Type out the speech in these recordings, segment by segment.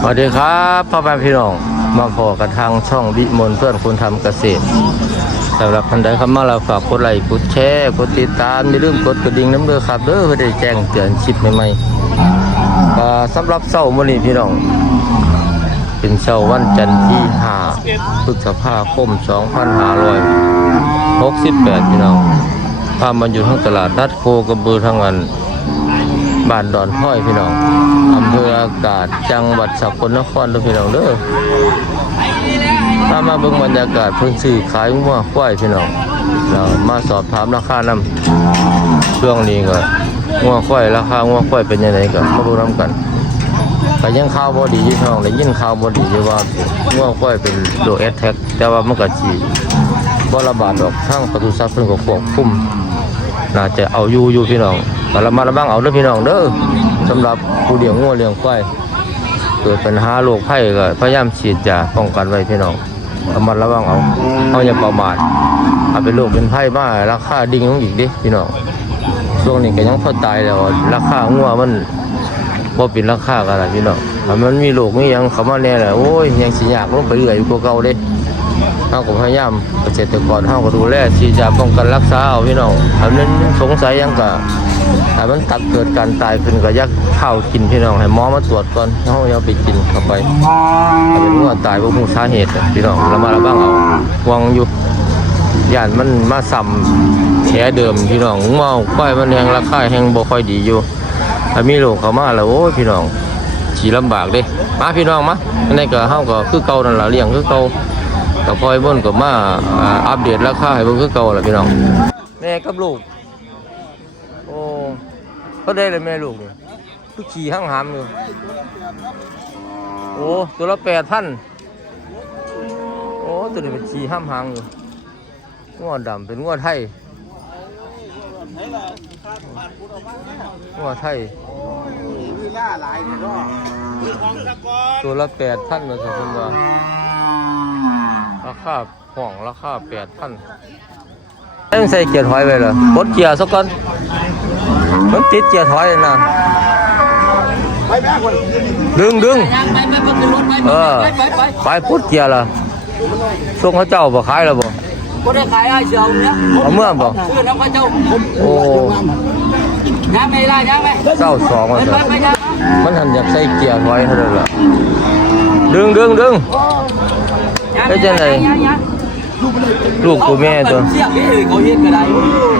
สวัสดีครับพ่อแม่พี่น้องมาพอกันทางช่องวิมลเพื่อนคุณทำเกษตรสำหรับท่านใดเข้ามาเราฝากกดไลค์กดแชร์กดติดตามอย่าลืมกดกระดิ่งน้ำเด้อครับเด้อเพื่อได้แจ้งเตือนคลิปใหม่ๆสำหรับเสาร์มื้อนี้พี่น้อง เป็นเสาร์วันจันทร์ที่5พฤษภาคม 2568 พี่น้องพามาอยู่ทั้งตลาดนัดโคกระบือทั้งอัน บ้านดอนห้อยพี่น้องอำเภออากาศจังหวัดสกลนครเด้อพี่น้องเด้อถ้ามาเบิ่งบรรยากาศพิ่นซื้อขายงัวควายพี่น้องเรามาสอบถามราคานำช่วงนี้ก็งัวควายราคางัวควายเป็นยังไงก็มาดูนํกันก็ยังข่าวบ่ดีอยู่พี่น้องได้ยินข่าวบ่ดีอยู่ว่างัวควายเป็นโรคแอทแท็กแต่ว่ามันก็สิบ่ระบาดดอกทางปศุสัตว์เพิ่นก็ควบคุมน่าจะเอาอยู่อยู่พี่น้อง แต่ละมาระวังเอาเด้อพี่น้องเด้อสำหรับผู้เลี้ยงงัวเลี้ยงควายเกิดปัญหาโรคภัยก็พยายามฉีดยาป้องกันไว้พี่น้องระมัดระวังเอาเอาอย่าประมาทเอาเป็นโรคเป็นไข้มาราคาดิ่งลงอีกดิพี่น้องช่วงนี้ก็ยังพอตายแล้วราคางัวมันบ่เป็นราคากันละพี่น้องถ้ามันมีโรคมียังเข้ามาแน่แหละโอ้ยยังสิยากลงไปเรื่อยอยู่กว่าเก่าเด้เฮาก็พยายามเกษตรกรเฮาก็ดูแลที่จะป้องกันรักษาเอาพี่น้องถ้ามันสงสัยยังก็ ถ้ามันตัดเกิดการตายขึ้นก็ยักเข้ากินพี่น้องให้หมอมาตรวจก่อนเฮาอย่าไปกินเข้าไปถ้าเป็นว่าตายบ่รู้สาเหตุพี่น้องเระมัดระวังเอาห่วงอยู่ย่านมันมาซ้ำแผลเดิมพี่น้องเมาควายมันแฮงราคาแฮงบ่ค่อยดีอยู่ถ้ามีโรคเข้ามาแล้วโอ้พี่น้องสิลำบากเด้มาพี่น้องมาอันนี้ก็เฮาก็คือเก่านั่นแหละเลี้ยงคือเก่าก็พลอยบนก็มาอัปเดตราคาให้เบิ่งคือเก่าแหละพี่น้องแม่กับลูก เขาได้เลยแม่ลูกเนี่คือขี่ห้างหามอยู่โอ้ตัวละแปดพันโอ้ตัวนี้เป็นขี่ห้ามหางอยู่งวดดำเป็นงวดไทยงวดไทยตัวละแปดพันเลยสิคุณว่าราคาห่องราคาแปดพัน ต้องใส่เกียร์ถอยไปเหรอกดเกียร์สักก่อนมันติดเกียร์ถอยเลยนะดึงดึงเออไปพุดเกียร์ละส่งเขาเจ้าบ่ขายแล้วบ่ có được cái ai chiều nhá เอาเมื่อบ่ chưa nó có châu โอ้ nhá mày ra nhá mày เจ้าสองอะ bên bên bên nhá มันหันอยากใส่เกียร์ถอยเท่านั้นล่ะดึงดึงดึง nhá Cái trên này. nhá nhá ลูกกูแม่ตัว chiếc cái gì có hiện cái đấy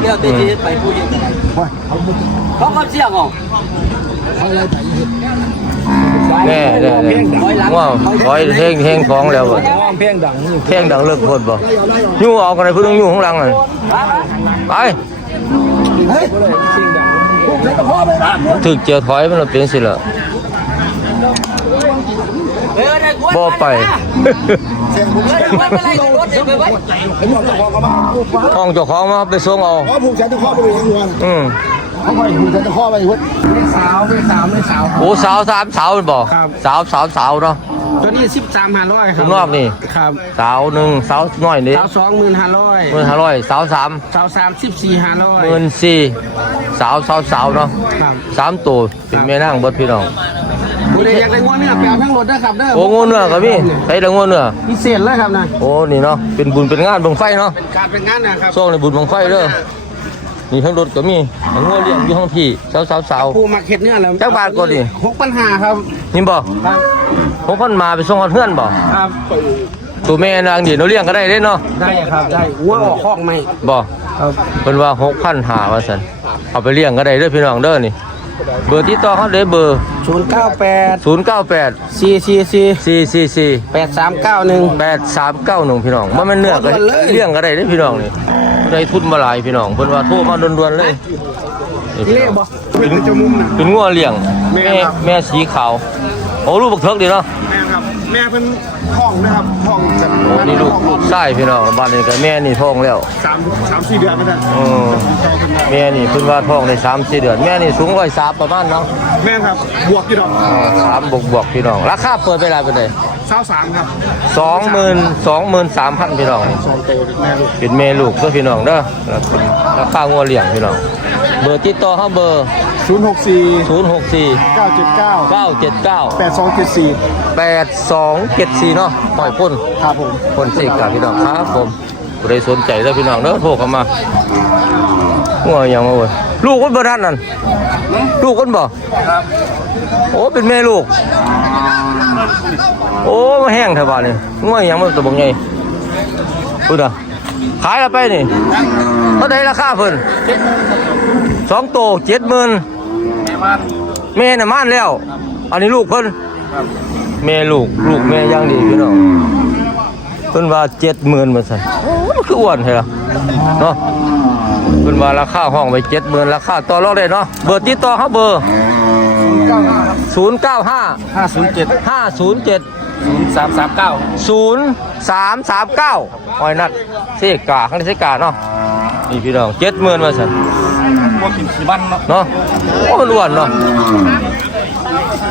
đeo tên gì phải phụ hiện cái đấy có con chiếc không แน่แน่แน่ว้าวถอยเท่งเท่งท้องแล้วบ่เพียงดังแข้งดังเลิกโคตรบ่ยู่ออกกันเลยเพิ่งยู่ข้างหลังน่ะไปถึกเจียวถอยมันเป็นสิล่ะ บ่ไปห้องเจ้าของมาไปส่งเอาเพราะผูกแขนตะข้อไปเลยทั้งวันอืมเขาไปผูกแขนตะข้อไปเว้ยไม่สาวไม่สาวไม่สาวโอ้สาวสามสาวมันบ่ครับสาวสาวสาวเนาะตัวนี้สิบสามพันร้อยครัข้างนอกนี่ครับสาวหนึ่งสาวน้อยนี่สาวสองหมื่นห้าร้อยหมื่นห้าร้อยสาวสามสาวสามสิบสี่ห้าร้อยหมื่นสี่สาวสาวสาวเนาะครับสามตัวเป็นแม่นั่งเบิดพี่น้อง บุรีอยากได้งวดเนี่ยแปลทั้งหมดนะครับเด้อโอ้งูเนื้อก็มีใช้ละงูเนื้อพิเศษเลยครับนะโอ้นี่เนาะเป็นบุญเป็นงานบังไฟเนาะเป็นการเป็นงานนะครับช่วงในบุญบังไฟเด้อนี่ทั้งรถก็มีทั้งงูเลี้ยงอยู่ทั้งพี่สาวสาวสาวผู้มาเข็ดเนี่ยแล้วจักบาทก่อนดิหกปัญหาครับนี่บ่ครับผมคนมาไปส่งกับเพื่อนบ่ครับตัวแม่นางดีเราเลี้ยงก็ได้เด้เนาะได้ครับได้วัวออกคอกไหมบ่ครับเพิ่นว่า6,500ว่าซั่นเอาไปเลี้ยงก็ได้เด้อพี่น้องเด้อนี่ เบอร์ติดต่อเขาได้เบอร์ ศูนย์เก้าแปด098 สี่สี่สี่444 แปดสามเก้าหนึ่ง 8391พี่น้องบ่แม่นเนื้อก็โทรด่วนเลย เลี้ยงก็ได้เด้อพี่น้องนี่ได้ทุนมาหลายพี่น้องเพิ่นว่าโทรมาด่วนๆเลยนี่พี่เล่น้องบ่เป็นจมูกนะเป็นงัวเลี้ยงแม่แม่ครับแม่สีขาวโอ้ลูกบักเทิกดีเนาะแม่ครับ แม่เป็นท้องนะครับท้องจะโอ้นี่ลูกลูกไส้พี่น้องบ้านนี้ก็แม่นี่ท้องแล้วสามสามสี่เดือนไม่ได้อืมแม่นี่เพิ่นว่าท้องได้3-4เดือนแม่นี่สูง103ประมาณเนาะแม่ครับบวกกี่ดอกอ่าสามบวกบวกพี่น้องราคาเปิดไปแล้วเป็นไงเศร้าสามครับสองหมื่นสองหมื่นสามพันพี่น้องสองโตแม่ลูกเป็นเมลูกก็พี่น้องเด้อแล้วเป็นราคางัวเลี้ยงพี่น้อง เบอร์ติดต่อเขาเบอร์ศูนย์หกสี่0 6 4เก้าเจ็ดเก้า9 7 9แปดสองเจ็ดสี่8 2 7 4เนาะหอยพ่นครับผมพ่นสิครับพี่น้องครับผมผู้ใดสนใจแล้วพี่น้องเด้อโทรเข้ามางัวยังมาเว้ยลูกคนบ่ทันนั่นลูกคนบ่โอ้เป็นแม่ลูก โอ้มาแห้งแถวบ้านนี่งัวยังมันตัวบ่ใหญ่พูดอะขายแล้วไปนี่เท่าใดราคาเพิ่น สองโตเจ็ดหมื่นแม่น่ะมานแล้ว อันนี้ลูกเพิ่นแม่ลูกลูกแม่ยังดีพี่น้องเพิ่นว่าเจ็ดหมื่นมาสั่นโอ้มันคืออ้วนใช่หรอเนาะเพิ่นว่าราคาห้องไปเจ็ดหมื่นราคาต่อรองได้เนาะเบอร์ติดต่อเขาเบอร์ศูนย์เก้าห้าห้าศูนย์เจ็ดห้าศูนย์เจ็ดสามสามเก้าศูนย์สามสามเก้าอ้อยนัดเสกาข้างในเสกาเนาะนี่พี่น้องเจ็ดหมื่นมาสั่น พวกกินขี้บ้านเนาะเนาะโอ้มันอ้วนเนาะ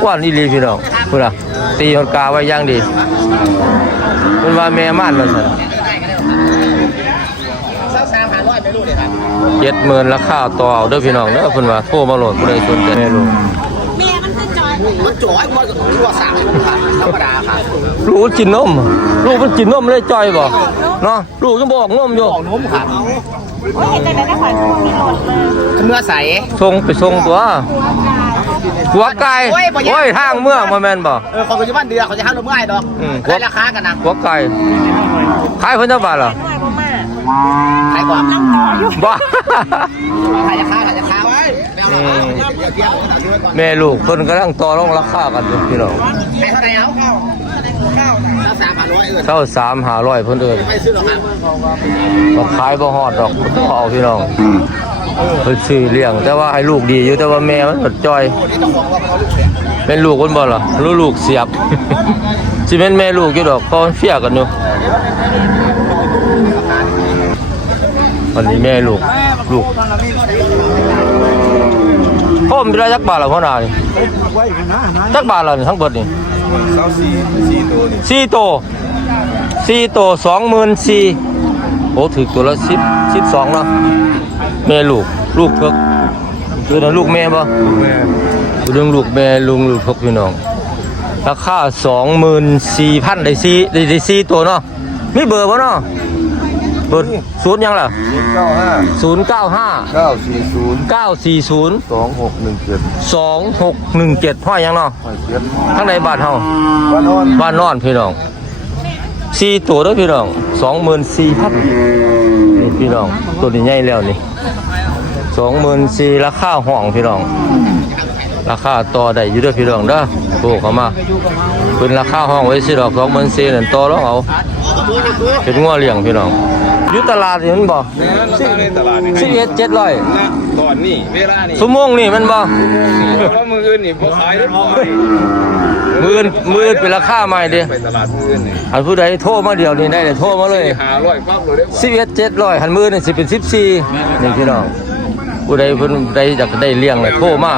อ้วนอีหลีพี่น้องพูดละตีหดกาไว้อย่างดีมันว่าแม่ม่านมาสั่นเจ็ดหมื่นราคาต่อเอาเด้อพี่น้องเด้อเพิ่นว่าโทรมาโหลดผู้ใดสนใจแม่ลูกมันจ่อยมันตัวสามธรรมดาค่ะลูกมันกินนมลูกมันกินนมเลยจ่อยบ่เนาะลูกยังบอกนมอยู่ออกนุ่มค่ะโอ้ยเห็นแต่ในนครช่วงมีรถเลยเมื่อใสส่งไปส่งตัวหัวไก่โอ้ยบ่ยากโอ้ยทางเมืองมาแม่นบ่เออคนปัจจุบันเดือเขาจะห้ามลงเมื่อไหร่ดอกอืมได้ราคากันนะหัวไก่ขายเพิ่นเท่าบาทเหรอหน่อยบ่มาขายกว่านั่งต่ออยู่บ่ขายราคาขายราคาไว้ อืมแม่ลูกเพิ่นกำลังต่อรองราคากันอยู่พี่น้องเท่าไหร่เอาข้าวข้าวข้าวสามพันร้อยเออเท่าสามหาร้อยเพิ่นเอิ้นไม่ซื้อหรอกครับบ่ขายบ่ฮอดดอกเอาพี่น้องเพิ่นซื้อเลี้ยง แต่ว่าให้ลูกดีอยู่แต่ว่าแม่มันก็จ้อย เป็นลูกคนบ่ล่ะลูกลูกเสียบสิเป็นแม่ลูกอยู่ดอกเพราะเฟียกันอยู่วันนี้แม่ลูกลูก มได้จักบาทละพ่อนานี่จักบาทละนี่ทั้งเบิดนี่สี่สี่ตัวนี่สี่โตวสี่โตสองหมื่นสี่โอ้ถือตัวละสิบสิบสองเนาะแม่ลูกลูกเพิกคือนั่นลูกแม่บ่แม่เรื่องลูกแม่ลุงลูกพกพี่น้องราคาสองหมื่นสี่พันได้สี่ได้สี่ตัวเนาะมีเบอร์ปะเนาะ เบอร์ศูนย์ยังล่ะเก้าห้าศูนย์เก้าห้าเก้าสี่ศูนย์เก้าสี่ศูนย์สองหกหนึ่งเจ็ดสองหกหนึ่งเจ็ดห้อยยังเนาะหอยเจ็ดทั้งในบ้านเฮาบ้านนอนบ้านนอนพี่น้องสี่ตัวเด้วยพี่น้องสองหมื่นสี่พันนี่พี่น้องตัวนี้ใหญ่แล้วนี่สองหมื่นสี่ราคาห้องพี่น้องราคาต่อได้อยู่เด้วยพี่น้องเด้อโทรเข้ามาเป็นราคาห้องไว้สิดอกสองหมื่นสี่นั่นต่อรองเอาเป็นงัวเลี้ยงพี่น้อง อยู่ตลาดนี่มันบ่ราคาในตลาดนี่สิบเอ็ดเจ็ดร้อยนะตอนนี้เวลานี่ชั่วโมงนี่มันบ่เพราะมืออื่นนี่บ่ขายได้พอมืออนมืออนเป็นราคาใหม่เด้ไปตลาดมืออื่นนี่อันผู้ใดโทรมาเดี๋ยวนี้ได้เลยโทรมาเลยหาร้อยปั๊บเลยได้บ่สิบเอ็ดเจ็ดร้อยหันมือนี่สิเป็นสิบสี่นี่พี่น้อง ผู้ใดเพิ่นใดอยากได้เลี้ยงเลยโทรมา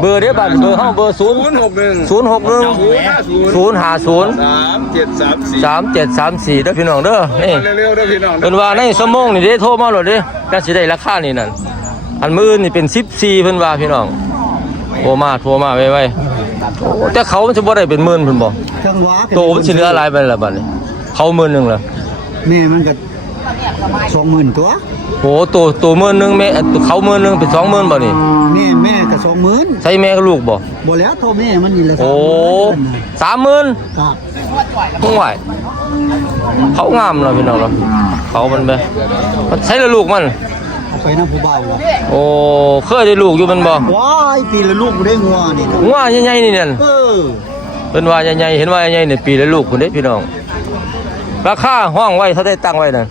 เบอร์เด้อบัตรเบอร์เฮาเบอร์ศูนย์ศูนย์หกหนึ่งศูนย์หกหนึ่งศูนย์ห้าศูนย์ศูนย์ห้าศูนย์สามเจ็ดสามสี่สามเจ็ดสามสี่เด้อพี่น้องเด้อนี่เร็วๆเด้อพี่น้องเป็นว่าในสมองนี่เด้โทรมาโลดเด้ก็สิได้ราคานี่นั่นอันมืออื่นนี่เป็นสิบสี่เพิ่นว่าพี่น้องโทรมาโทรมาไว้ๆโอ้แต่เขามันจะบ่ได้เป็นหมื่นเพิ่นบ่เครื่องว้าโตมันสิเหลือหลายไปแล้วบัดนี้เขาหมื่นหนึงแล้วแม่มันก็สองหมื่นตัว โอ้โตโตหมื่นหนึงแม่เขาหมื่นหนึงเป็นสองหมื่นบ่นี่แม่แม่ก็สองหมื่นใช่แม่กับลูกบ่บ่แล้วเท่าแม่มันนี่แหละโอ้สามหมื่นครับห่วยเขางามเนาะพี่น้องเนาะเขามันไปมันใช่ละลูกมัน เอาไปน้ำผู้เบาว่ะโอ้เคยได้ลูกอยู่มันบ่ว้ายปีละลูกบ่ได้งัวนี่นะว่าใหญ่ๆนี่เนี่ยเออเป็นว่าใหญ่ๆเห็นว่าใหญ่ๆเนี่ยปีละลูกคนเด้พี่น้องราคาห้องไว้เท่าได้ตั้งไว้นั่น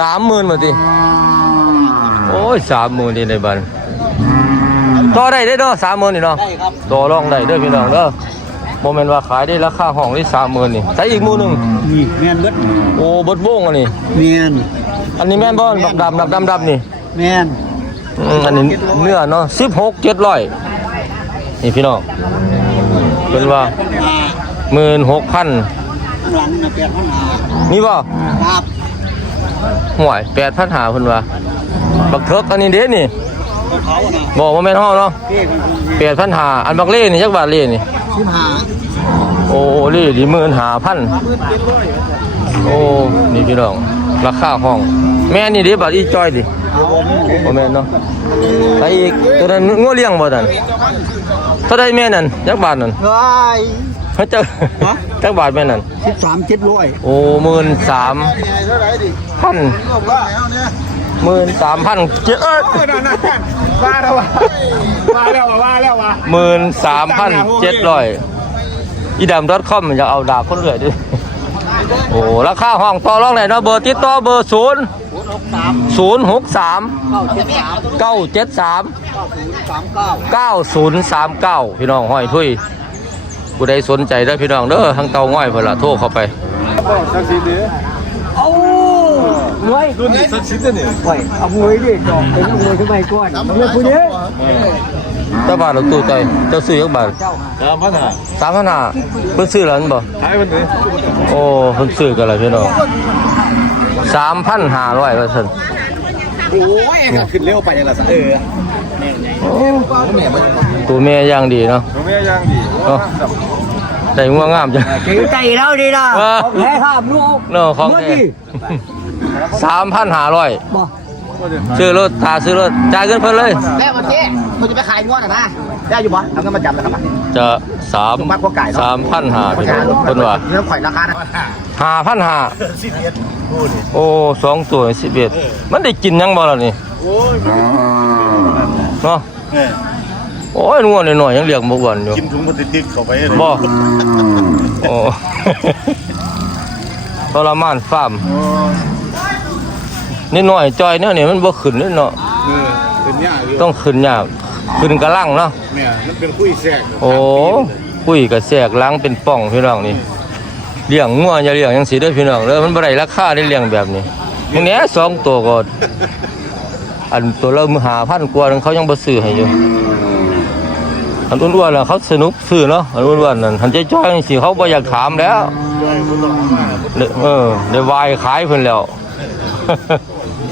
สามหมื่นมาติโอ้ยสามหมื่นนี่ในบ้านต่อได้ได้อเนาะสามหมื่นนี่เนาะได้ครับต่อรองได้เด้อพี่น้องเด้อโมเมนว่าขายได้ราคาห้องได้สามหมื่นนี่ใช้อีกหมู่หนึงนี่แม่นเบิดโอ้บดโบ้งอันนี้แม่นอันนี้แม่นบ่ดำดำดำดำดำนี่แม่นอืมอันนี้เนื้อเนาะสิบหกเจ็ดร้อยนี่พี่น้องเป็นว่าหมื่นหกพันข้างหลังน่ะแปดพันห้านี่บ่ครับ ห่วยแปดพันหาเพิ่นว่าบักเทิกอันนี้เด้นี่เขาน่ะบอกว่าแม่นห้องเนาะเก้กันเปลี่ยนพันหาอันบักเล่นี่จักบาทเล่นี่สิบห้าโอ้เล่ดีหมื่นหาพันโอ้นี่พี่น้องราคาห้อง แม่นี่ดิบาทอีจอยดิบ่แม่นเนาะไปอีกตัวนั้นงัวเลี้ยงบ่นั่นเท่าใดแม่นั่นจักบาทนั่น เฮ้ยเฮ้ยจักจักบาทแม่นั่นสิบสามเจ็ดร้อยโอ้หมื่นสามพันหมื่นสามพันเจ็ดเอ้ยมาแล้ววะมาแล้ววะมาแล้ววะหมื่นสามพันเจ็ดร้อยอีดำดอทคอมมันจะเอาดาบคนเรื่อยดิโอ้ราคาห้องต่อรองไหนเนาะเบอร์ติดต่อเบอร์ศูนย์ศูนย์หกสามเก้าเจ็ดสามสามเก้าเก้าศูนย์สามเก้าพี่น้องห้อยทุย ผู้ใดสนใจเด้อพี่น้องเด้อทางเตาง่อยเพิ่นละโทรเข้าไปสักสิบเดียวเอาหน่วยรุ่นนี้สักสิบเนี่ยไปเอาหน่วยดิจอกเป็นหน่วยทำไมก่อนเอาหน่วยผู้นี้เจ้าบาทเราตู้ใจเจ้าซื้อยักบาทสามพันห้าสามพันห้าเพิ่นซื้อแล้วนั่นบ่ขายวันนี้โอ้เพิ่นซื้อกันแล้วพี่น้องสามพันห้าร้อยว่าซั่นโอ้ยขึ้นเร็วไปยังไงสักเออตัวแม่ย่างดีเนาะผมไม่ยังดีเนาะ ได้งัวงามจังถือใจแล้วดีนะเออแพ้ข้ามลูกเนาะของแท้สามพันห้าร้อยบ่ซื้อรถตาซื้อรถจ่ายเงินเพิ่นเลยแม่มาเจ๊คุณจะไปขายงวดหรอนะได้อยู่บ่ทำเงินมาจำนะครับ จะสามมากกว่าไก่เนาะสามพันห้าพี่น้องเพิ่นว่าเรื่องข่อยราคานะห้าพันห้าโอ้สองตัวสิบเอ็ดมันได้กินยังบ่ล่ะนี่เนาะ โอ้ยงัวหน่อยๆยังเรียกบ่อ้วนอยู่ กินถุงพลาสติกเข้าไปเลยบ่ โอ้ ทรมานฟาร์มนิดหน่อยจอยเนี่ยนี่มันบ่ขึ้นเลยเนาะเออเป็นยาอยู่ต้องขึ้นยากขึ้นกระลังเนาะแม่มันเป็นคุยแทรกโอ้ปุ้ยกระแสกล้างเป็นป่องพี่น้องนี่เลี้ยงงัวอย่าเลี้ยงจังซี่เด้อพี่น้องเด้อมันบ่ได้ราคาได้เลี้ยงแบบนี้พวกเนี้ยสองตัวก็อันตัวละ5,000กว่านึงเขายังบ่ซื้อให้อยู่ อันอ้วนๆน่ะเขาสนุกซื้อเนาะอันอ้วนๆนั่นหันใจจ้อยจังซี่เขาบ่อยากถามแล้วเออได้วายขายเพิ่นแล้ว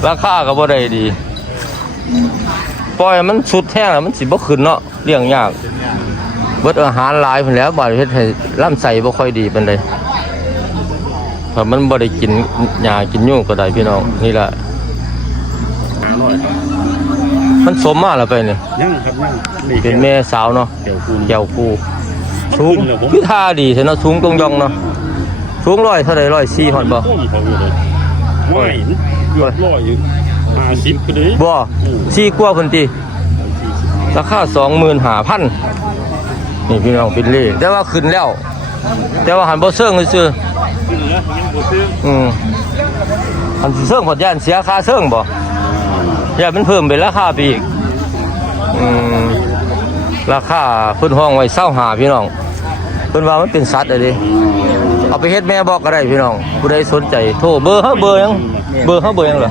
ราคาก็บ่ได้ดีปล่อยมันสุดแท้งแล้วมันสิบ่ขึ้นเนาะเลี้ยงยากเบิดอาหารหลายเพิ่นแล้วบาดเฮ็ดให้ลำไส้บ่ค่อยดีปานใดถ้ามันบ่ได้กินหญ้ากินยุงก็ได้พี่น้องนี่ล่ะ มันสมมาแล้วไปนี่ยังครับยังเป็นแม่สาวเนาะเดี๋ยวคุณแก้วคู่สูงคือท่าดีใช่เนาะสูงตรงยองเนาะสูงร้อยเท่าไหร่ร้อยสี่ฮอดบ่ต้นเขาอยู่เลยไม่เกือบร้อยอยู่ห้าสิบก็เลยบ่สี่กว่าเพิ่นติราคาสองหมื่นห้าพันนี่พี่น้องเป็นเล่แต่ว่าขึ้นแล้ว แต่ว่าหันบ่เซิงซื่อขึ้นแล้วยังบ่ซื้อๆอืมหันสิเซิงพอดย่านเสียค่าเซิงบ่ ย่านมันเพิ่มเป็นราคาไปอีกอืมราคาเพิ่นห้องไว้เศร้าหาพี่น้องเพิ่นว่ามันเป็นสัตว์อะดิเอาไปเฮ็ดแม่บอกก็ได้พี่น้องผู้ใดสนใจโทรเบอร์เฮาเบอร์หยังเบอร์เฮาเบอร์หยังเหรอ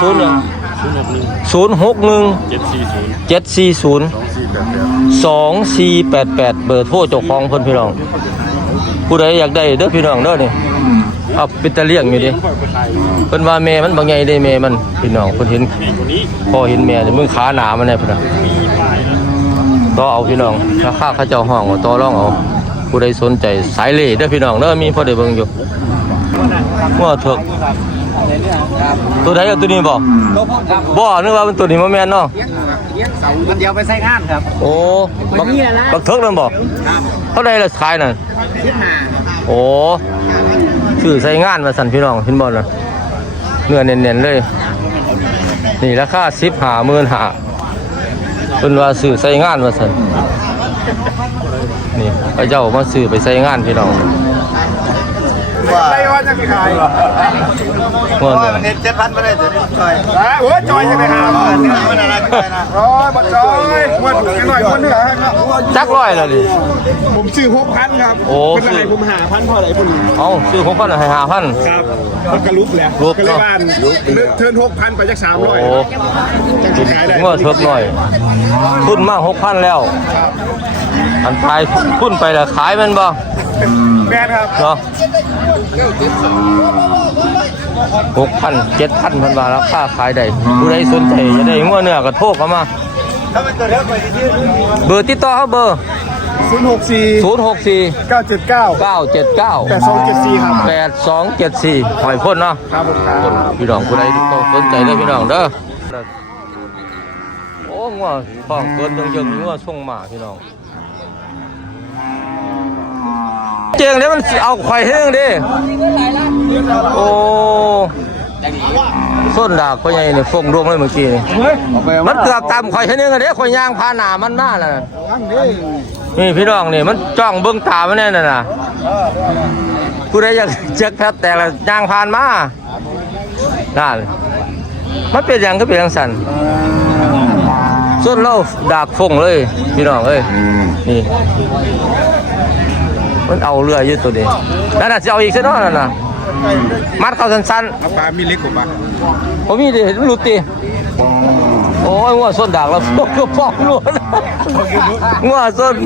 ศูนย์หยังศูนย์หกหนึ่งศูนย์หกหนึ่งเจ็ดสี่ศูนย์เจ็ดสี่ศูนย์สองสี่แปดแปดเบอร์โทรเจ้าของเพิ่นพี่น้องผู้ใดอยากได้เด้อพี่น้องเด้อนี่ เอาเป็นตะเลี้ยงอยู่ดิเพิ่นว่าแม่มันบางใหญ่ได้แม่มันพี่น้องเพิ่นเห็นนี่คนนี้พอเห็นแม่นี่มึงขาหนามันแน่พุ่นน่ะต่อเอาพี่น้องราคาเขาเจ้าห้องว่าต่อรองเอาผู้ใดสนใจสายเล่เด้อพี่น้องเด้อมีพอได้เบิ่งอยู่ว่าเถกตัวใดเอาตัวนี้บ่บ่นึกว่าเป็นตัวนี้บ่แม่นเนาะมันเดียวไปใส่งานครับ โอ้บักบักเทิกนั่นบอกเท่าไรละขายนั่นโอ้ ชื่อใส่งานมาสั่นพี่น้องเห็นบอลนะเนื้อเน้นๆเลย นี่ราคาสิบหาหมื่นหาเป็นว่าซื้อใส่งานมาสั่นนี่พระเจ้ามาซื้อไปใส่งานพี่น้อง ไม่ว่าจะขายม่วนเลยเน็ตเจ็ดพันไปเลยเดี๋ยวนี้จอยโอ้ยจอยยังไงครับมันอะไรจอยนะโอ้ยบัดจอยมวนหน่อยคนเหนือครับจักร้อยแล้วดิผมซื้อหกพันครับโอ้เป็นอะไรผมหาพันพออะไรพุ่นเอาซื้อหกพันให้หาพันครับมันกระลุกแล้วลุกก็เลยบ้านเทิร์นหกพันไปจากสามโอ้ร้อยจังสิขายได้เมื่อเทิกหน่อยทุนมาหกพันแล้ว อันทายทุนไปแล้วขายแมันบ่แม่นครับเนาะหกพันเจ็ดพันพันบาทราคาขายได้ผู้ใดสนใจจะได้งัวเนื้อก็โทรเข้ามาเบอร์ติดต่อเขาเบอร์ศูนย์หกสี่ศูนย์หกสี่เก้าเจ็ดเก้าเก้าเจ็ดเก้าแปดสองเจ็ดสี่ครับแปดสองเจ็ดสี่หอยพ่นเนาะครับผมครับพี่น้องผู้ใดก็สนใจเลยพี่น้องเด้อโอ้งัวท้องเกินยังยังงัวส่งมาพี่น้อง เจียงเดี๋ยวมันเอาไข่ให้งดิโอ้ส้นดากก็ยังนี่ฟงดวงเลยเมื่อกี้นี่มันเกือบตามไข่ให้นึงอะเด้ข่อยย่างพาหนามันมาแล้วน่ะนี่พี่น้องนี่มันจ้องเบิ่งตามันแน่น่ะน่ะผู้ใดอยากเช็คแพทแต่ละย่างผ่านมานั่นมันเป็นอย่างก็เป็นอย่างสัน ส่วนเราดากฟงเลย พี่น้องเอ้ยนี่ มันเอาเรืออยู่ตัวเดียวนั่นน่ะจะเอาอีกซะเนาะนั่นน่ะมัดเข้าสั้นปลามีเล็กกว่าปลาๆผมมีดิเห็นมันหลุดติโอ้ยงัวส้นดากแล้วฟงกระป๋องหลุดงัวส้น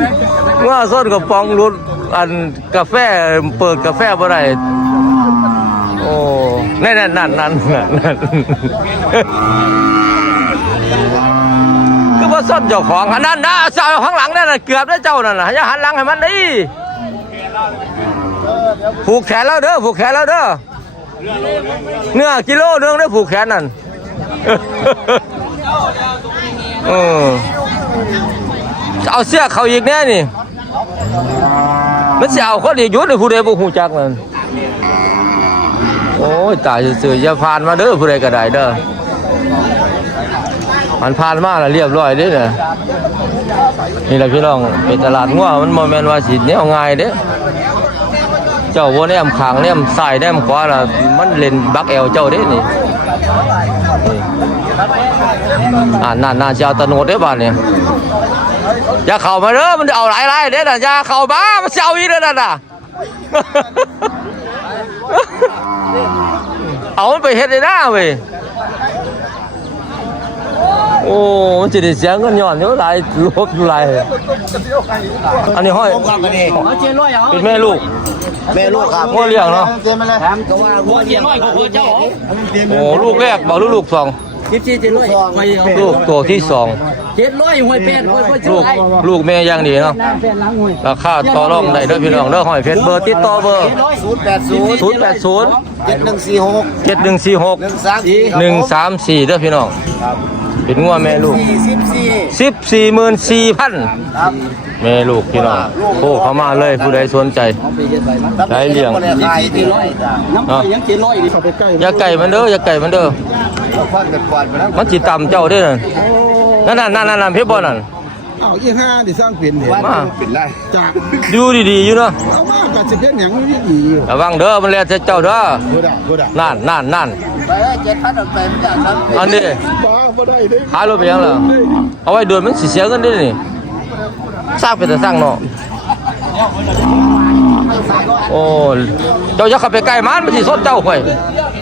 งัวส้นกระป๋องหลุดอันกาแฟเปิดกาแฟบ่ได้โอ้นั่นนั่นนั่นนั่น นั่นคือว่าส้นเจ้าของอันนั้นนะเจ้าข้างหลังนั่นน่ะเกือบได้เจ้านั่นน่ะอย่าหันหลังให้มันดิผูกแขนแล้วเด้อผูกแขนแล้วเด้อเนื้อกิโลนึงได้ผูกแขนนั่นเออเอาเสื้อเขาอีกแน่นี่มันจะเอาคนอีกอยุดเลยผู้ใดบ่ฮู้จักนั่นโอ้ยตายซื่อๆอย่าผ่านมาเด้อผู้ใดก็ได้เด้อ มันผ่านมาแล้วเรียบร้อยเด้เนี่ยนี่แหละพี่น้องเป็นตลาดงัวมันบ่แมนว่าสิแนวง่ายเด้เจ้าวัวแนมขางแนมซ้ายแนมขวาล่ะมันเล่นบักแอวเจ้าเด้นี่นี่อ่านั่นน่าจะเอาตะโนดได้บ้านเนี่ยอย่าเข้ามาเด้อมันเอาหลายๆเด้อน่ะอย่าเข้ามามันสิเอาอีเด้อนั่นน่ะเอามันไปเฮ็ดได้หน้าเว้ย โอ้มันจะได้เสียเงินย้อนอยู่หลายลบอยู่หลายอันนี้ห้อยเอาเจ็ดร้อยเอาเป็นแม่ลูกแม่ลูกครับงัวเลี้ยงเนาะเต็มไปเลยหัวเจ็ดร้อยของหัวเจ้าของโอ้ลูกแรกบอกลูกลูกสองสิบสี่เจ็ดร้อยไปเอาลูกตัวที่สองเจ็ดร้อยหวยแปดหวยหวยลูกลูกแม่อย่างดีเนาะราคาต่อรองได้เด้อพี่น้องเด้อหอยเพชรเบอร์ติดต่อเบอร์ศูนย์แปดศูนย์ศูนย์แปดศูนย์เจ็ดหนึ่งสี่หกเจ็ดหนึ่งสี่หกหนึ่งสามสี่หนึ่งสามสี่เด้อพี่น้อง เป็นงัวแม่ลูกสิบสี่สิบสี่หมื่นสี่พันแม่ลูกพี่น้องโอ้เข้ามาเลยผู้ใดสนใจ ใช้เลี้ยงขายที่ร้อยน้ำไปยังเจ็ดร้อยดิอย่าไก่มันเด้ออย่าไก่มันเด้อฟันกันก่อนไปแล้วมันจิต่ำเจ้าเด้อนั่นนั่นนั่นนั่นนั่นพี่บอลนั่น อ้าวยี่ห้าดิสร้างเป็นเห็นมาปิดไล่จากดูดีๆอยู่เนาะเอามากับสิเป็นอย่างนี้ดีอยู่ระวังเด้อมันแลจะเจ้าเด้อโคดาโคดานั่นนั่นนั่นไปเจ็ดพันออกไปไม่ได้ครับอันนี้บ้าบ่ได้เด้ขายรถไปยังเหรอเอาไว้เดือนมันสิเสียเงินเด้อนี่สร้างเป็นแต่สร้างเนาะโอ้เจ้าอย่าเข้าไปใกล้มันมันสิสนเจ้าข่อย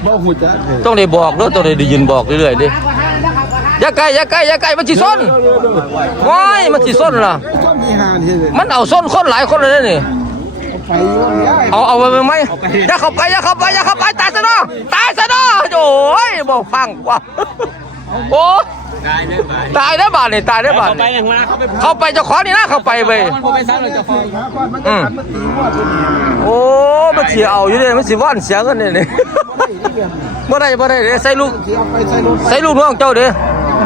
บ่หูจักเลยต้องได้บอกเด้อต้องได้ยินบอกเรื่อยๆเดิ อย่าใกล้อย่าใกล้อย่าใกล้มันสิสนว้ายมันสิสนล่ะก็มีหานี่เลยมันเอาส้นคนหลายคนเลยนี่ไปว่าได้เอาเอาไปไหมอย่าเข้าไปอย่าเข้าไปอย่าเข้าไปตายซะเนาะตายซะเนาะโอ้ยบอกฟังว่าโอ้ตายได้อบาทนี่ตายได้อบาทไปนี่อย่างว่าเขาไปเข้าไปเจะขอนี่นะเข้าไปไปมันไปซ้ำเลยจะฟ้องอืมโอ้มันเสียเอาอยู่เลยมันสิว่านเสียเงินนี่นี่ บ่ได้บ่ได้เด้ใส่ลูกไปใส่รถใส่ลูกน้องเจ้าเด้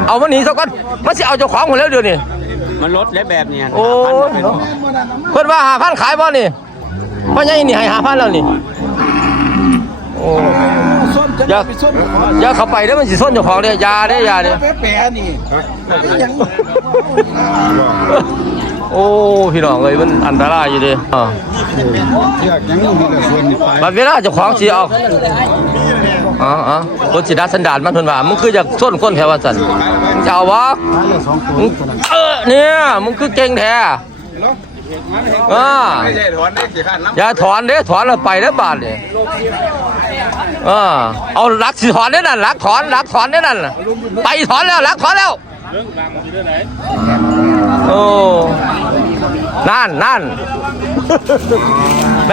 เอามันหนีซะก่อนมันสิเอาเจ้าของหมดแล้วเดี๋ยวนี้มันลดและแบบเนี้ยโอ้ยเพิ่นว่าหาพันขายบ่นี่พ่อใหญ่นี่ให้หาพันแล้วนี่โอ้ส้นจะอย่าไปส้นอย่าเข้าไปเด้อมันสิส้นเจ้าของเด้อยาเด้อยาเด้แปะแปะนี่ยังโอ้พี่น้องเอ้ยมันอันตรายอยู่เด้อ่าอยากยังมีแต่ส่วนนี่ไปบัดเวลาเจ้าของสิเอา อ๋ออ๋อคนสิดัดสันดานมันเพิ่นว่ามึงคืออยากส้นคนแถวว่าซั่นจะเอาบ่มึงเออเนี่ยมึงคือเก่งแท้อ่าไม่ใช่ถอนได้อย่าถอนเด้ถอนแล้วไปเด้อบาดนี่อ่าเอาลักสิถอนเด้นั่นลักถอนลักถอนเด้นั่นะไปถอนแล้วลักถอนแล้วเรื่องรางมันอยู่ที่ไหนโอ้นั่นนั่น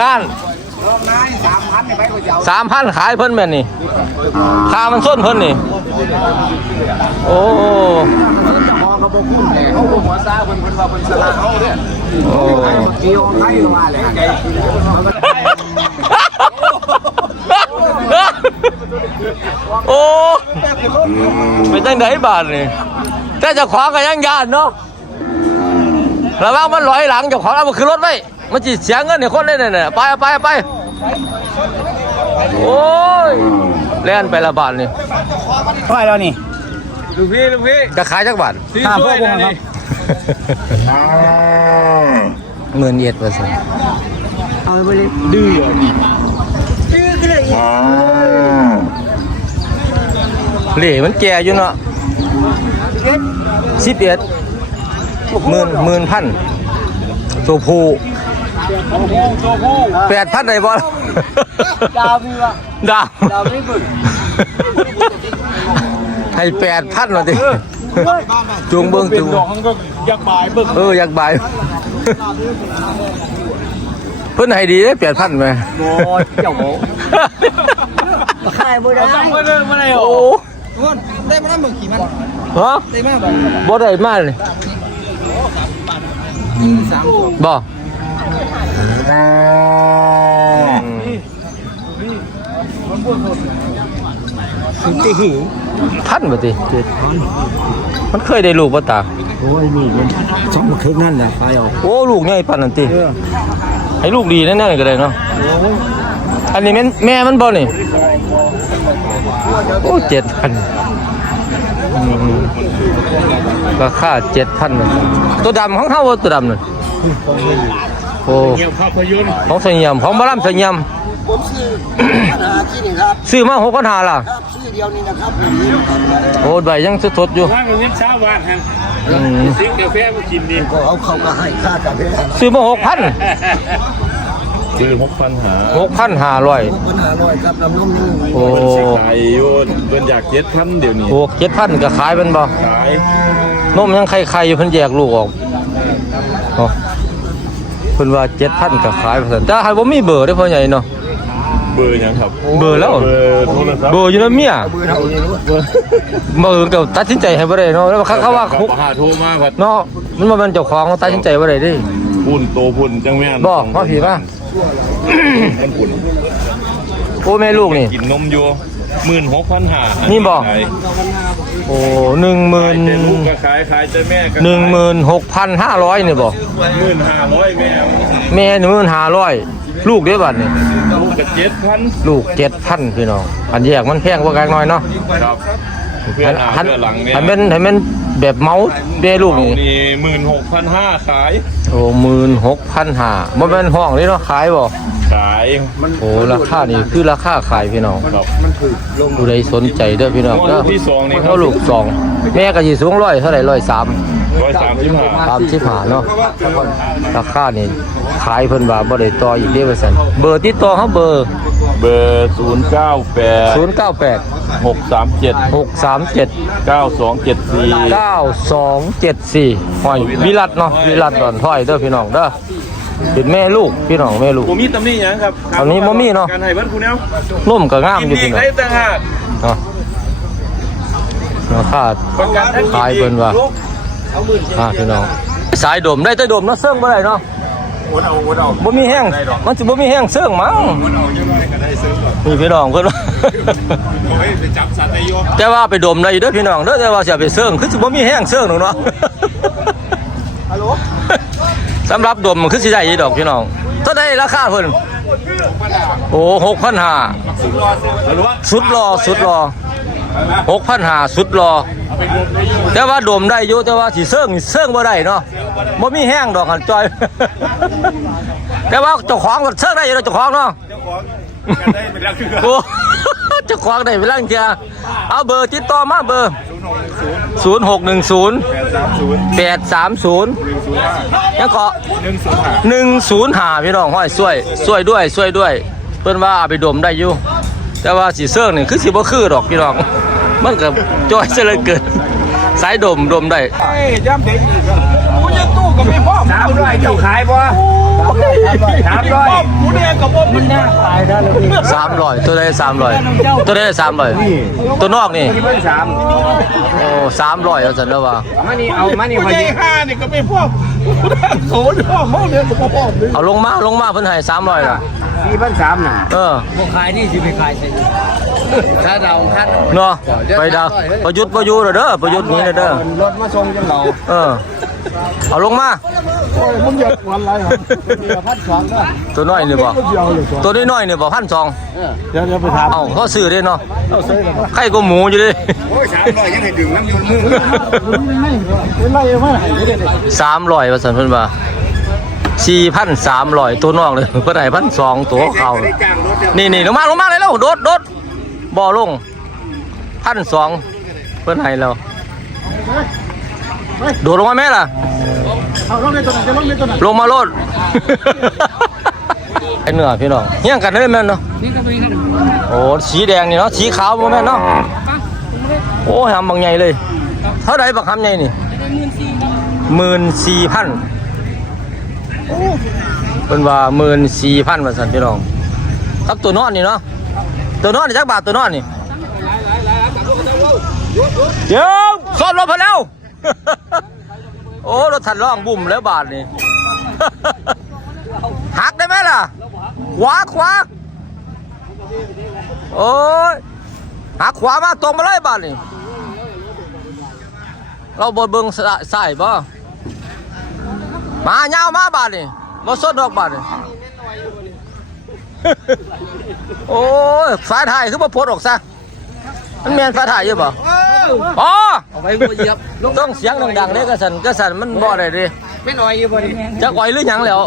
นั่น สามพันขายเพิ่นแม่นี่ค่ามันส้นเพิ่นนี่ โอ้พอเขาบอกคุณแต่เขาบอกหัวซาเพิ่นเพิ่นว่าเพิ่นสละเขาเนี่ยโอ้เกี่ยวไข่ว่าเลยไงโอ้เป็นจังไดบาทนี่แต่จะขวางก็ยังยานเนาะระวังมันลอยหลังจะขวางเอามาขึ้นรถไว้ มันจิเสียเงินเนี่ยคนเล่นเนี่ยไปเอาไปเอาไปโอ้ยเล่นไปละบาทนี่เท่าไหร่แล้วนี่ลูกพี่ลูกพี่จะขายจักบาทซื้อช่วยนะนี่หมื่นเอ็ดเปอร์เซ็นต์ดื้อเหล่มันแก่อยู่เนาะสิบเอ็ดหมื่นหมื่นพันตัวผู้ ตัวผู้แปดพันไหนบอลดาวมีวะดาวดาวไม่บึ้งให้แปดพันหน่อยดิจูงเบิ้งเป็นจูงดอกมันก็ยักบายเบิ่งเอออยากบายเพิ่นให้ดีได้แปดพันไหมโอ้ยเจ้าโหขายบ่ได้ต้องมาเริ่มมาเลยโอ้ได้มาได้มือขี่มันฮะได้มาบ่บ่ได้มาเลยบ่ สุดที่หิวพันบ่ติมันเคยได้ลูกบ่ตา โอ้ยนี่มันสองมาครึ่งนั่นแหละขายออกโอ้ลูกใหญ่ปานนั้นติให้ลูกดีแน่ๆก็ได้เนาะอันนี้แม่นแม่มันบ่นี่โอ้เจ็ดพันราคาเจ็ดพันตัวดำของเขาว่าตัวดำน่ะ โอ้เกี่ยวภาพยนตร์ของสยามของบารัมสยามผมซื้อปัญหาที่นี่ครับซื้อมาหกพันหาล่ะครับซื้อเดียวนี่นะครับอย่างนี้โอ้ใบยังสดๆอยู่ว่ามันยังเช้าวานฮะอืมซื้อกาแฟมากินดีก็เอาเขาก็ให้ค่ากาแฟซื้อมาหกพันซื้อหกพันหาหกพันห้าร้อยปัญหาร้อยครับลำนมนี่โอ้เพิ่นสิขายอยู่เพิ่นอยากเจ็ดพันเดี๋ยวนี้โหเจ็ดพันก็ขายเป็นบ่ขายนมยังไข่ๆอยู่เพิ่นแยกลูกออกอ๋อ เพิ่นว่าเจ็ดพันก็ขายไปซั่นแต่ให้บ่มีเบอร์เด้อพ่อใหญ่เนาะเบอร์ยังครับเบอร์แล้ว เบอร์โทรศัพท์เบอร์อยู่นำเมียเบอร์เท่านี้รู้เบอร์ก็ตัดสินใจให้บ่ได้เนาะแล้วเขาเขาว่าครับคุกหาโทรมาครับเนาะมันบ่แม่นเจ้าของตัดสินใจบ่ได้เดิพุ่นโตพุ่นจังแม่นบ่มาผีมามันพุ่นโอ้แม่ลูกนี่กินนมอยู่หมื่นหกพันหานี่บ่ขาย โอ้หนึ่งหมื่นแต่ลูกก็ขายขายแต่แม่ก็หนึ่งหมื่นหกพันห้าร้อยนี่บ่หมื่นห้าร้อยแม่แม่หนึ่งหมื่นห้าร้อยลูกเด้อบัดนี่ลูกก็เจ็ดพันลูกเจ็ดพันพี่น้องอันแยกมันแพงกว่ากันหน่อยเนาะครับเพื่อนหน้าหันเพื่อนหลังเนี่ยหันเป็นหันเป็น แบบเมาส์เด้ลูกนี่นี่หมื่นหกพันห้าขาย โอ้หมื่นหกพันห้าบ่แม่นห้องนี่เนาะขายบ่ขายโอ้ราคานี่คือราคาขายพี่น้องครับผู้ใดสนใจเด้อพี่น้องลูกที่สองนี่ครับเขาลูกสองแม่ก็สิสูงร้อยเท่าไหร่ร้อยสามร้อยสามสิบห้าสามสิบห้าเนาะราคานี่ขายเพิ่นว่าบ่ได้ต่ออีกเด้อว่าซั่นเบอร์ติดต่อเฮาเบอร์ เบอร์ศูนย์เก้าแปด098 หกสามเจ็ด637เก้าสองเจ็ดสี่9274ห้อยวิรัตเนาะวิรัตดอนถ้อยเด้อพี่น้องเด้อเป็นแม่ลูกพี่น้องแม่ลูกผมมีตำหนิหยังครับตำหนิบ่มีเนาะการให้เบิ้ลคุณแนวนุ่มก็งามกินอยู่อีพี่กน้องได้ต่างหากเนาะราคาประกันทั้งขายเพิ่นว่าอ่าพี่น้องสายดมได้แต่ดมเนาะเสื่องบ่ได้เนาะ วนเอาวนเอาบ่มีแห้งมันสิบ่มีแห้งเสื่องมั้งวนเอาเยอะหน่อยก็ได้ซื้อก่อนนี่พี่น้องเพิ่นว่าโอ้ยไปจับสัตว์ได้โยแต่ว่าไปดมได้อยู่เด้อพี่น้องเด้อแต่ว่าสิเอาไปเสื่องคือสิบ่มีแห้งเสื่องหรอกเนาะฮัลโหลสำหรับดมมันคือสิได้อีดอกพี่น้องเท่าใดราคาเพิ่นโอ้6,500สุดรอสุดรอ 6,500สุดรอ แต่ว่าดมได้อยู่แต่ว่าสิเสื่องนี่เสื่องบ่ได้เนาะบ่มีแห้งดอกหันจอย แต่ว่าเจ้าของก็เสื่องได้อยู่เนาะเจ้าของเนาะกันได้เป็นรักคือโอ้เจ้าของได้ไปล่างเจ้าเอาเบอร์ติดต่อมาเบอร์0610แปดสามศูนย์แปดสามศูนย์ยังเกาะหนึ่งศูนย์ห้าหนึ่งศูนย์หาพี่น้องห้อยช่วยช่วยด้วยช่วยด้วย เพิ่นว่าเอาไปดมได้อยู่แต่ว่าสีเสื้อนี่คือสีบ่คือดอกพี่น้อง มันกับจอยซะเหลยเกินสายดมดมได้เอ้ยย่ำเด็กอีกอะกูจะตู้ ก็ไม่พอสามร้อยเจ้าขายบ่สามร้อยกูเนี่ยกับผมมันน่าขายได้เลยพี่สามร้อยตัวใดสามร้อยตัวใดสามร้อยตัวนอกนี่ที่เพิ่นสามโอ้สามร้อยเอาสันแล้วว่ามานี่เอามานี่พอใหญ่ดีห้านี่ก็ไม่พอโซ่เนาะเขาเรียนกับพ่อเลยเอาลงมาลงมาเพิ่นให้สามร้อยละสี่พันสามน่ะเออพวกขายนี่สิไปขายใส่ถ้าเราคัดเนาะไปดาวประยุทธ์ประยุทธ์เด้อประยุทธ์หนี้เด้อรถมาส่งจังเราเออ เอาลงมาโอ้ยมึงอยากวันไรเหรอเดี๋ยวพันสองก็ตัวน้อยนี่บ่เดียวเลยสองตัวน้อยๆนี่บ่พันสองเดี๋ยวเดี๋ยวไปถามเอ้าเขาซื้อเด้เนาะเอาใส่แล้วไข่ก็หมูอยู่เด้โอ้ยสามร้อยยังให้ดึงน้ำยนต์มือไม่ไม่ไม่ให้ไม่ได้เลยสามร้อยว่าสันเพิ่นว่าสี่พันสามร้อยตัวนอกเลยเพิ่นให้พันสองตัวเขาได้จ้างรถเดียวนี่นี่ลงมาลงมาเลยแล้วโดดโดดบ่อลงพันสองเพิ่นให้แล้ว โดดลงมาแม่ล่ะ เอาลงในตัวไหนจะลงในตัวไหนลงมาโลด ไอเหนือพี่น้องเฮี้ยงกันเลยแม่นเนาะนี่ก็มีขนมโอ้สีแดงนี่เนาะสีขาวบ่แม่นเนาะโอ้ยหำบางใหญ่เลย เท่าไหร่บักหำใหญ่นี่หมื่นสี่พันเป็นว่าหมื่นสี่พันว่าสันพี่น้อง ครับตัวนอนนี่เนาะตัวนอนนี่จักบาทตัวนอนนี่เดี๋ยวซ่อนรถพอแล้ว โอ้รถทันร่องบุ่มแล้วบาทนี่ หักได้ไหมล่ะ ขวาขวาโอ้ยหักขวามาตรงมาเลยบาทนี่ เราบนเบิงใส่บ่มาเงาวมาบาทนี่มาสดดอกบาทนี่โอ้ยฟ้าถ่ายคือบ่โพดออกซะ มันแมนฟ้าถ่ายอยู่บ่อ๋อเอาไว้บัวเหยียบต้องเสียงดังๆเลยกระสันกระสันมันบ่ได้ดิไม่น้อยอยู่บ่ดิจะอ่อยหรือหยังแล้ว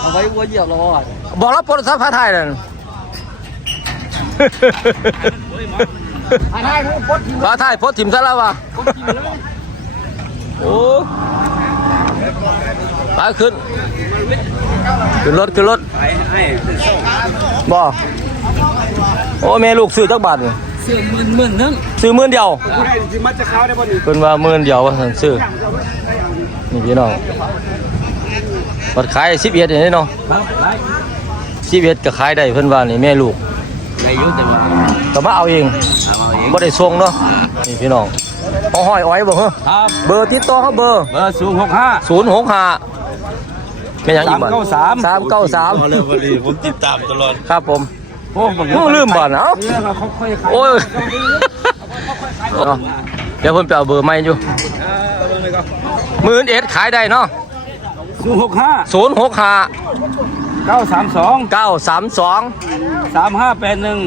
เอาไว้บัวเหยียบเราอะบอกแล้วโพดซับฟ้าถ่ายนั่นอันนั้นคือพดฟ้าถ่ายโพดถิ่มซะแล้ววะโอ้ไปขึ้นขึ้นรถขึ้นรถบ่โอ้แม่ลูกซื้อจักบาทนี่เสื่อมหมื่นหมื่นนึงซื้อหมื่นเดียวผู้ใดสิมาจะเข้าได้บ่นี่เพิ่นว่าหมื่นเดียวว่าซั่นซื้อนี่พี่น้องบัดขาย11นี่เนาะครับได้11ก็ขายได้เพิ่นว่านี่แม่ลูกอายุแต่ว่าก็มาเอาเองเอาเองบ่ได้ส่งเนาะนี่พี่น้องเอาห้อยอ้อยบ่ฮะครับเบอร์ติดต่อเขาเบอร์เบอร์ศูนย์หกห้า065เป็นหยังอีกบัด393 393เลยพอดีผมติดตามตลอดครับผม โอ้ผมโอ้ลืมบ่เอ้าเรื่องเขาค่อยๆขายโอ้ยเอาเดี๋ยวเพิ่นไปเอาเบอร์ใหม่อยู่มื่นเอ็ดขายได้เนาะศูนย์หกห้า065เก้าสามสอง932สามห้าแปดหนึ่ง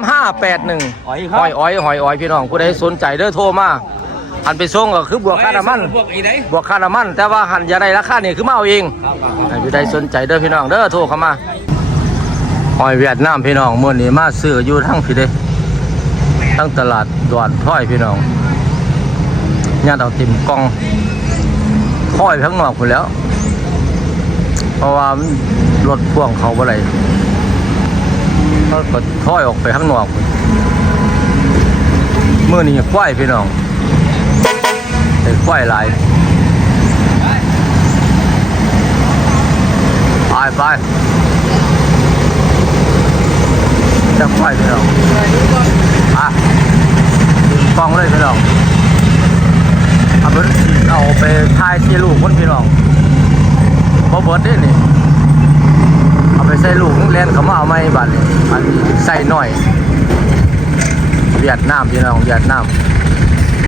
3581อ๋อยครับหอยอ้อยหอยอ้อยพี่น้องผู้ใดสนใจเด้อโทรมาหันไปส่งก็คือบวกค่าน้ำมันพวกไอ้ไหนบวกค่าน้ำมัน แต่ว่าหันอย่าได้ราคานี่คือมาเอาเองให้ผู้ใดสนใจเด้อพี่น้องเด้อโทรเข้ามา หอยเวียดนามพี่น้องมื้อนี้มาซื้ออยู่ทั้งพี่เด้ทั้งตลาดดอนพ้อยพี่น้องญาติเอาติ่มกองพ้อยไปข้งนอกพุ่นแล้ว เพราะว่ารถพ่วงเขาบ่ได้เขาก็ถอยออกไปข้างนอกพุ่นมื้อนี้ควายพี่น้องไอ้ควายหลายไปไป จะค่อยพี่น้องอะฟองเลยพี่น้องเอาไปเอาไปทายที่ลูกคนพี่น้องบ่เบิดเด้นี่เอาไปใส่ลูกเล่นเขามาเอาไม่บัตรอันใส่หน่อยเวียดนามพี่น้องเวียดนาม